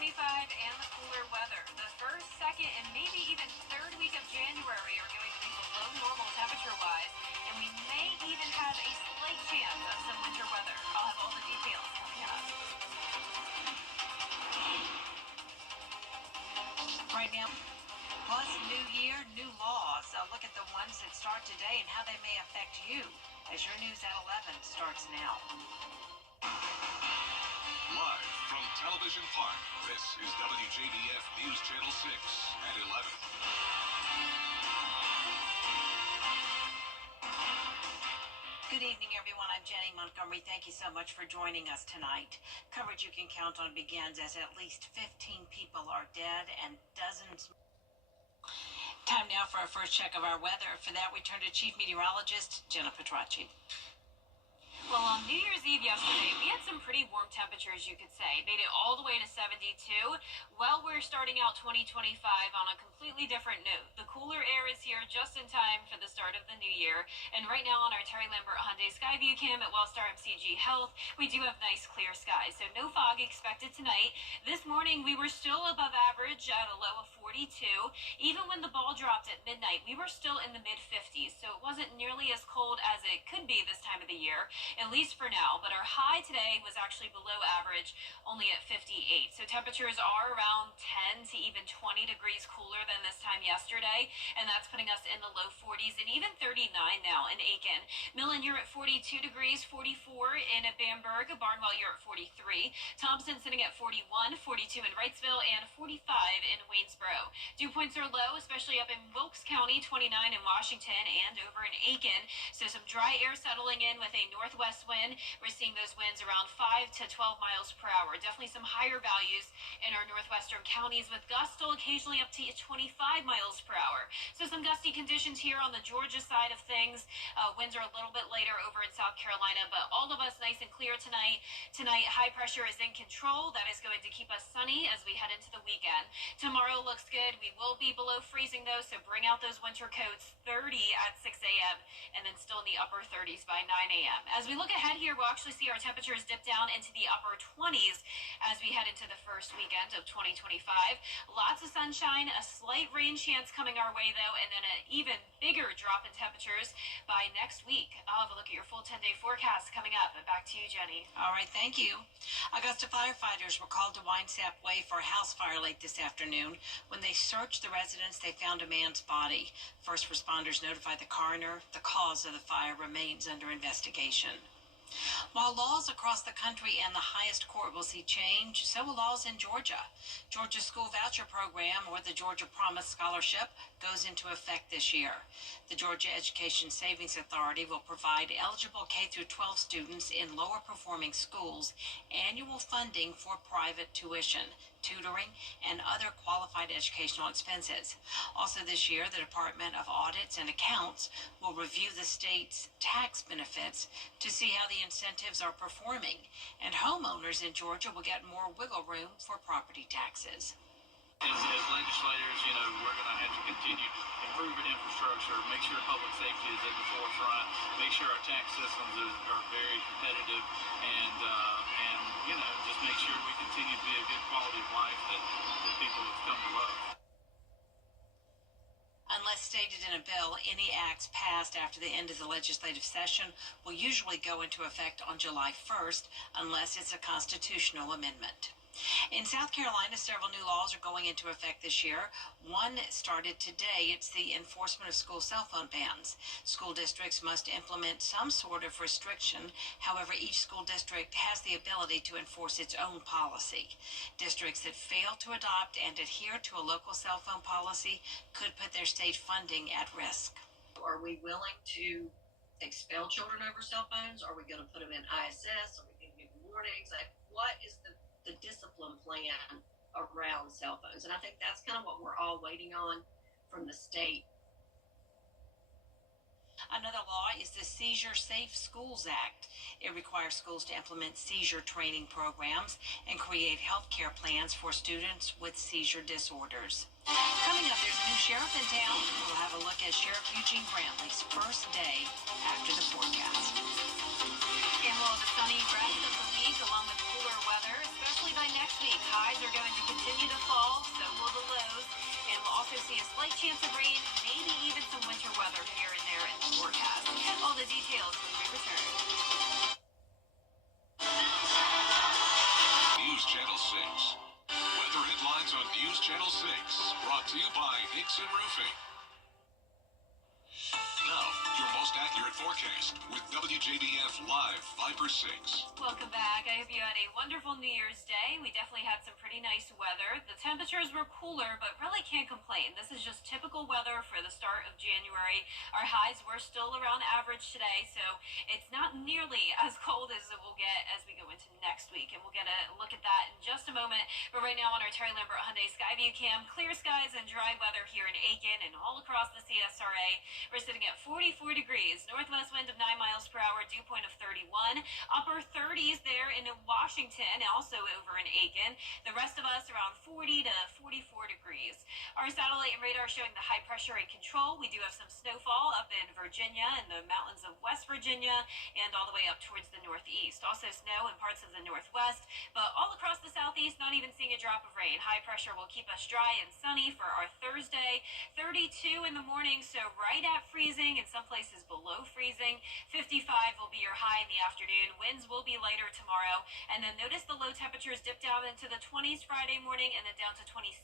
2025 and the cooler weather. The first, second, and maybe even third week of January are going to be below normal temperature-wise, and we may even have a slight chance of some winter weather. I'll have all the details coming up. Right now, plus new year, new laws. Look at the ones that start today and how they may affect you as your news at 11 starts now. Live from Television Park, this is WJBF News Channel 6 at 11. Good evening, everyone. I'm Jenny Montgomery. Thank you so much for joining us tonight. Coverage you can count on begins as at least 15 people are dead and dozens. Time now for our first check of our weather. For that, we turn to Chief Meteorologist Jenna Petracci. Well, on New Year's Eve yesterday, we had some pretty warm temperatures, you could say. Made it all the way to 72. Well, we're starting out 2025 on a completely different note. The cooler air is here just in time for the start of the new year. And right now on our Terry Lambert Hyundai Skyview cam at Wellstar MCG Health, we do have nice clear skies. So no fog expected tonight. This morning, we were still above average at a low of 42. Even when the ball dropped at midnight, we were still in the mid-50s. So it wasn't nearly as cold as it could be this time of the year, at least for now. But our high today was actually below average, only at 58. So temperatures are around 10 to even 20 degrees cooler than this time yesterday, and that's putting us in the low 40s and even 39 now in Aiken. Millen, you're at 42 degrees, 44 in Bamberg. Barnwell, you're at 43. Thompson sitting at 41, 42 in Wrightsville, and 45 in Waynesboro. Dew points are low, especially up in Wilkes County, 29 in Washington, and over in Aiken. So some dry air settling in with a northwest wind. We're seeing those winds around 5 to 12 miles per hour. Definitely some higher values in our northwestern counties, with gusts still occasionally up to 25 miles per hour. So some gusty conditions here on the Georgia side of things. Winds are a little bit later over in South Carolina, but all of us nice and clear tonight. Tonight, high pressure is in control. That is going to keep us sunny as we head into the weekend. Tomorrow looks good. We will be below freezing though, so bring out those winter coats. 30 at 6 a.m. and then still in the upper 30s by 9 a.m. As we look ahead here, we'll actually see our temperatures dip down into the upper 20s as we head into the first weekend of 2025. Lots of sunshine, a slight rain chance coming our way though, and then an even bigger drop in temperatures by next week. I'll have a look at your full 10-day forecast coming up. Back to you, Jenny. All right, thank you. Augusta firefighters were called to Winesap Way for a house fire late this afternoon. When they searched the residence, they found a man's body. First responders notified the coroner. The cause of the fire remains under investigation. While laws across the country and the highest court will see change, so will laws in Georgia. Georgia's school voucher program, or the Georgia Promise Scholarship, goes into effect this year. The Georgia Education Savings Authority will provide eligible K-12 students in lower performing schools annual funding for private tuition, tutoring, and other qualified educational expenses. Also this year, the Department of Audits and Accounts will review the state's tax benefits to see how the incentives are performing, and homeowners in Georgia will get more wiggle room for property taxes. As legislators, we're going to have to continue to improve our infrastructure, make sure public safety is at the forefront, make sure our tax systems are very competitive, and just make sure we continue to be a good quality of life that people have come to love. Unless stated in a bill, any acts passed after the end of the legislative session will usually go into effect on July 1st, unless it's a constitutional amendment. In South Carolina, several new laws are going into effect this year. One started today. It's the enforcement of school cell phone bans. School districts must implement some sort of restriction. However, each school district has the ability to enforce its own policy. Districts that fail to adopt and adhere to a local cell phone policy could put their state funding at risk. Are we willing to expel children over cell phones? Are we going to put them in ISS? Are we going to give them warnings? What is the discipline plan around cell phones? And I think that's kind of what we're all waiting on from the state. Another law is the Seizure Safe Schools Act. It requires schools to implement seizure training programs and create health care plans for students with seizure disorders. Coming up, there's a new sheriff in town. We'll have a look at Sheriff Eugene Brantley's first day after the forecast. And we'll have a sunny rest of the week along with cooler weather, especially by next week. Highs are going to continue a slight chance of rain, maybe even some winter weather here and there in the forecast. All the details when we return. News Channel 6. Weather headlines on News Channel 6. Brought to you by Nixon Roofing. Now, your most accurate forecast with WJBF Live 5 for 6. Welcome back. I hope you had a wonderful New Year's Day. We definitely had some pretty nice weather. The temperatures were cooler, but really can't complain. This is just typical weather for the start of January. Our highs were still around average today, so it's not nearly as cold as it will get as we go into next week. And we'll get a look at that in just a moment. But right now on our Terry Lambert Hyundai Skyview cam, clear skies and dry weather here in Aiken and all across the CSRA. We're sitting at 44 degrees, northwest wind of 9 miles per hour, dew point of 31, upper 30s there in Washington, also over in Aiken. The rest of us around 40 to 44 degrees. Our satellite and radar showing the high pressure in control. We do have some snowfall up in Virginia and the mountains of West Virginia and all the way up towards the northeast. Also snow in parts of the northwest, but all across the southeast, not even seeing a drop of rain. High pressure will keep us dry and sunny for our Thursday. 32 in the morning, so right at freezing, in some places below freezing. 55 will be your high in the afternoon. Winds will be lighter tomorrow. And then notice the low temperatures dip down into the 20s Friday morning and then down to 26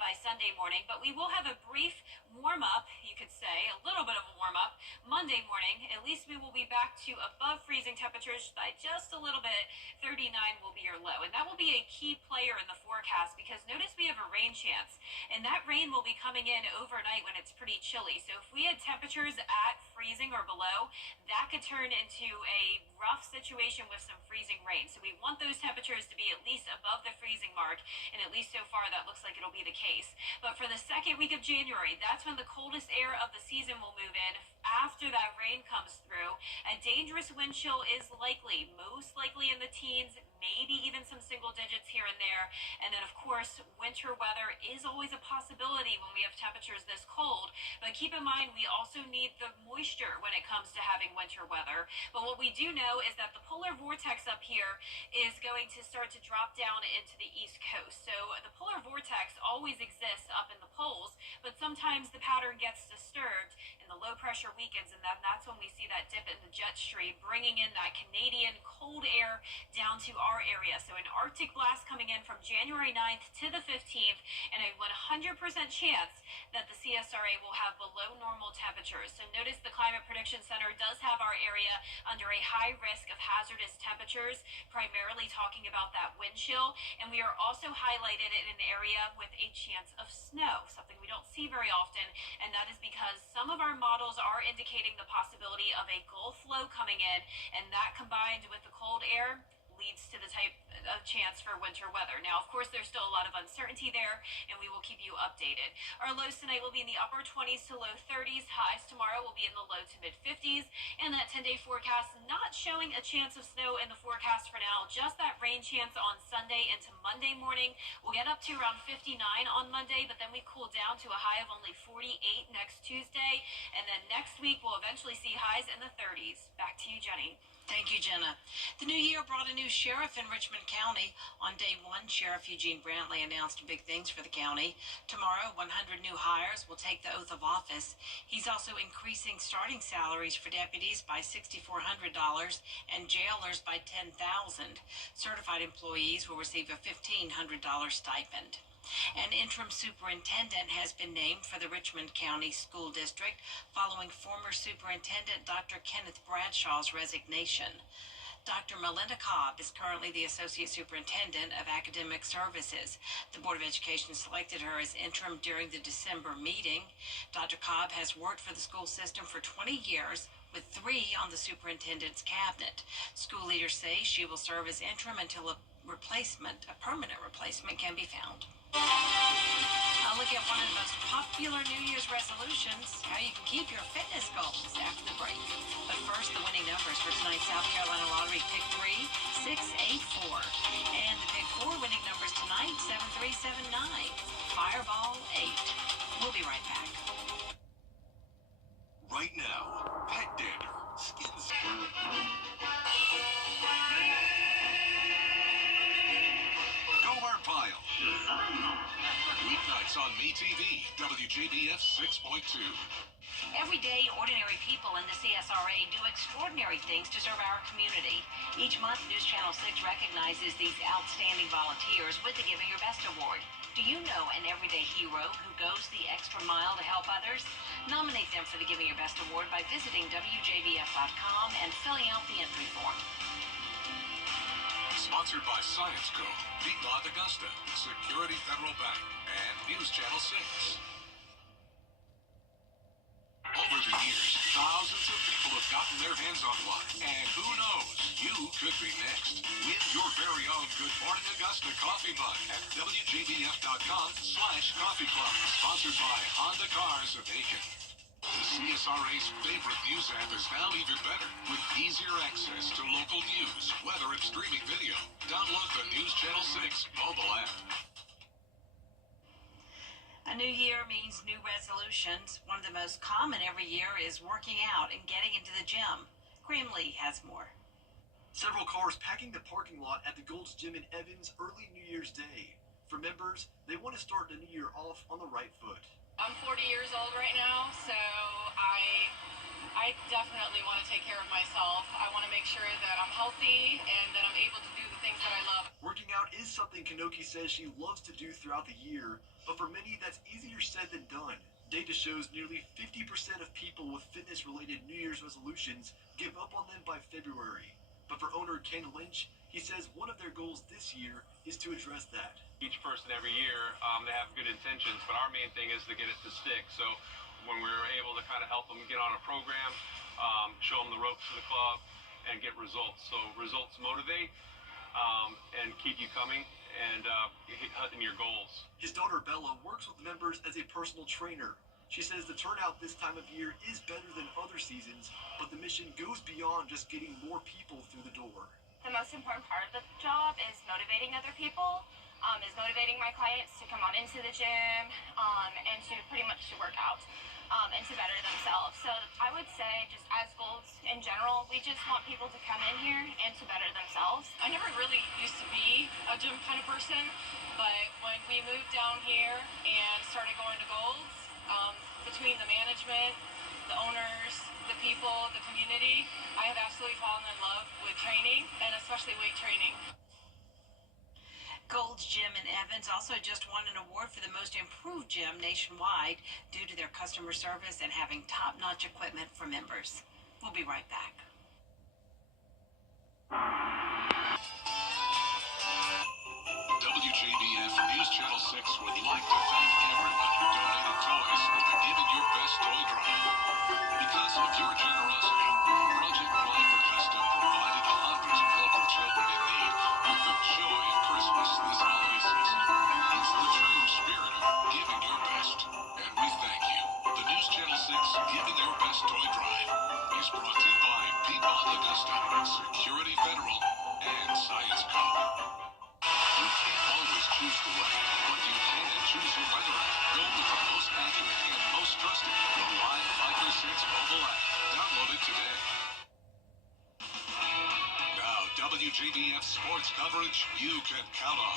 by Sunday morning. But we will have a brief warm-up, you could say, a little bit of a warm-up. Monday morning, at least we will be back to above freezing temperatures by just a little bit. 39 will be your low. And that will be a key player in the forecast because notice we have a rain chance. And that rain will be coming in overnight when it's pretty chilly. So if we had temperatures at freezing or below, that could turn into a rough situation with some freezing rain. So we want those temperatures to be at least above the freezing mark, and at least so far that looks like it'll be the case. But for the second week of January, that's when the coldest air of the season will move in. After that rain comes through, a dangerous wind chill is likely, most likely in the teens, maybe even some single digits here and there. And then, of course, winter weather is always a possibility when we have temperatures this cold. But keep in mind, we also need the moisture when it comes to having winter weather. But what we do know is that the polar vortex up here is going to start to drop down into the East Coast. So the polar vortex always exists up in the poles, but sometimes the pattern gets disturbed and the low pressure weakens, and that's when we see that dip in the jet stream, bringing in that Canadian cold air down to our area. So an Arctic blast coming in from January 9th to the 15th, and a 100% chance that the CSRA will have below normal temperatures. So notice the Climate Prediction Center does have our area under a high risk of hazardous temperatures, primarily talking about that wind chill, and we are also highlighted in an area with a chance of snow, something we don't see very often, and that is because some of our models are indicating the possibility of a Gulf flow coming in, and that combined with the cold air leads to the type of chance for winter weather. Now, of course, there's still a lot of uncertainty there, and we will keep you updated. Our lows tonight will be in the upper 20s to low 30s. Highs tomorrow will be in the low to mid 50s, and that 10-day forecast not showing a chance of snow in the forecast for now, just that rain chance on Sunday into Monday morning. We'll get up to around 59 on Monday, but then we cool down to a high of only 48 next Tuesday, and then next week we'll eventually see highs in the 30s. Back to you, Jenny. Thank you, Jenna. The new year brought a new sheriff in Richmond County. On day one, Sheriff Eugene Brantley announced big things for the county. Tomorrow, 100 new hires will take the oath of office. He's also increasing starting salaries for deputies by $6,400 and jailers by $10,000. Certified employees will receive a $1,500 stipend. An interim superintendent has been named for the Richmond County School District following former Superintendent Dr. Kenneth Bradshaw's resignation. Dr. Melinda Cobb is currently the Associate Superintendent of Academic Services. The Board of Education selected her as interim during the December meeting. Dr. Cobb has worked for the school system for 20 years, with 3 on the superintendent's cabinet. School leaders say she will serve as interim until a permanent replacement can be found. I'll look at one of the most popular New Year's resolutions, how you can keep your fitness goals after the break. But first, the winning numbers for tonight's South Carolina Lottery Pick 3, 6, 8, 4. And the Pick 4 winning numbers tonight, 7, 3, 7, 9. Fireball 8. We'll be right back. Right now, Pet Dander, Skins. Go our pile. Weeknights on MeTV, WJBF 6.2. Every day, ordinary people in the CSRA do extraordinary things to serve our community. Each month, News Channel 6 recognizes these outstanding volunteers with the Giving Your Best Award. Do you know an everyday hero who goes the extra mile to help others? Nominate them for the Giving Your Best Award by visiting WJBF.com and filling out the entry form. Sponsored by Science Co., Piedmont Augusta, Security Federal Bank, and News Channel 6. Over the years, thousands of people have gotten their hands on one. And who knows, you could be next. Win your very own Good Morning Augusta coffee mug at WJBF.com/coffee club. Sponsored by Honda Cars of Aiken. The CSRA's favorite news app is now even better with easier access to local news, weather, and streaming video. Download the News Channel 6 mobile app. A new year means new resolutions. One of the most common every year is working out and getting into the gym. Graham Lee has more. Several cars packing the parking lot at the Gold's Gym in Evans early New Year's Day. For members, they want to start the new year off on the right foot. I'm 40 years old right now, so I definitely want to take care of myself. I want to make sure that I'm healthy and that I'm able to do the things that I love. Working out is something Kanoki says she loves to do throughout the year, but for many that's easier said than done. Data shows nearly 50% of people with fitness-related New Year's resolutions give up on them by February. But for owner Ken Lynch, he says one of their goals this year is to address that. Each person every year, they have good intentions, but our main thing is to get it to stick. So when we're able to kind of help them get on a program, show them the ropes to the club, and get results. So results motivate and keep you coming and hitting your goals. His daughter Bella works with members as a personal trainer. She says the turnout this time of year is better than other seasons, but the mission goes beyond just getting more people through the door. The most important part of the job is motivating other people, is motivating my clients to come on into the gym and to pretty much to work out and to better themselves. So I would say just as Golds in general, we just want people to come in here and to better themselves. I never really used to be a gym kind of person, but when we moved down here and started going to Golds, between the management, the owners, the people, the community, I have absolutely fallen in love with training and especially weight training. Gold's Gym in Evans also just won an award for the most improved gym nationwide due to their customer service and having top-notch equipment for members. We'll be right back. WJBF News Channel 6 would like to thank everyone who donated toys for the Giving Your Best Toy Drive. Because of your generosity, Project Life Augusta provided hundreds of local children in need with the joy of Christmas this holiday season. It's the true spirit of giving your best, and we thank you. The News Channel 6 Giving Your Best Toy Drive is brought to you by Piedmont Augusta, Security Federal, and Science Co. You can't always choose the way, but you can choose your weather app. Go with the most accurate and most trusted, the Live Fighter 6 mobile app. Download it today. Now, WJBF sports coverage you can count on.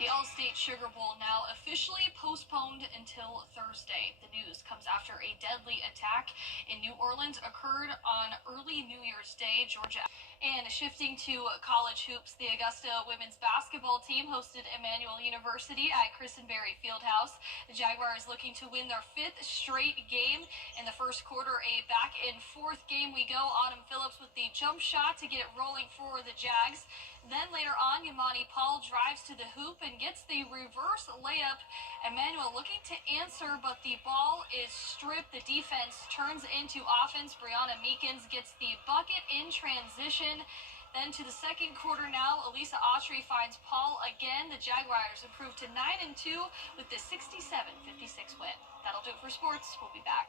The All-State Sugar Bowl now officially postponed until Thursday. The news comes after a deadly attack in New Orleans occurred on early New Year's Day, Georgia. And shifting to college hoops, the Augusta women's basketball team hosted Emmanuel University at Christenberry Fieldhouse. The Jaguars looking to win their 5th straight game. In the first quarter, a back-and-forth game we go. Autumn Phillips with the jump shot to get it rolling for the Jags. Then later on, Yamani Paul drives to the hoop and gets the reverse layup. Emmanuel looking to answer, but the ball is stripped. The defense turns into offense. Brianna Meekins gets the bucket in transition. Then to the second quarter now, Elisa Autry finds Paul again. The Jaguars improve to 9-2 with the 67-56 win. That'll do it for sports. We'll be back.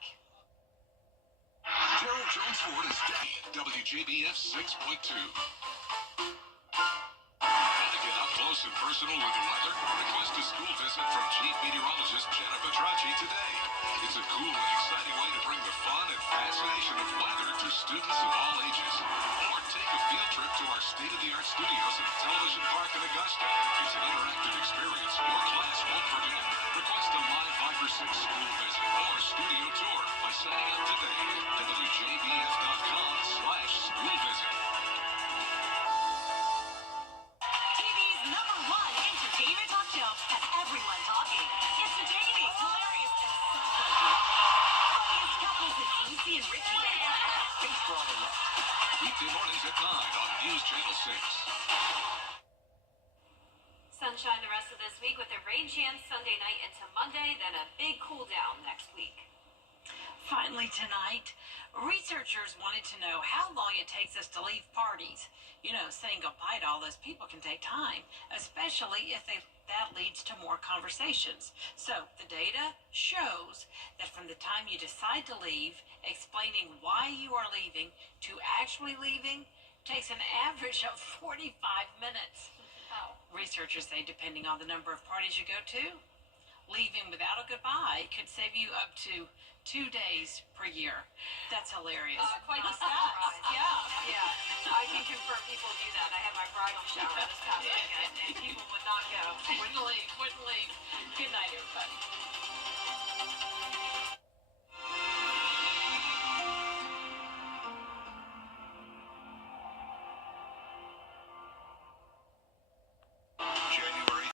Gerald Jones Ford is WJBF 6.2. Want to get up close and personal with the weather? Request a school visit from Chief Meteorologist Jenna Petracci today. It's a cool and exciting way to bring the fun and fascination of weather to students of all ages. Or take a field trip to our state-of-the-art studios at Television Park in Augusta. It's an interactive experience your class won't forget. Request a live 5 or 6 school visit or studio tour by signing up today at WJBF.com/school visit. TV's #1 entertainment talk show has everyone talking. It's the Jamies, hilarious and so funny. Funniest couples is Lucy and Richie. Thanks for all the love. Weekday mornings at 9 on News Channel 6. Sunshine the rest of this week with a rain chance Sunday night into Monday, then a big cool down next week. Finally tonight, researchers wanted to know how long it takes us to leave parties. You know, saying goodbye to all those people can take time, especially if that leads to more conversations. So the data shows that from the time you decide to leave, explaining why you are leaving, to actually leaving, takes an average of 45 minutes. Researchers say depending on the number of parties you go to, leaving without a goodbye could save you up to 2 days per year. That's hilarious. Quite the stats. Yeah. I can confirm people do that. I had my bridal shower this past weekend.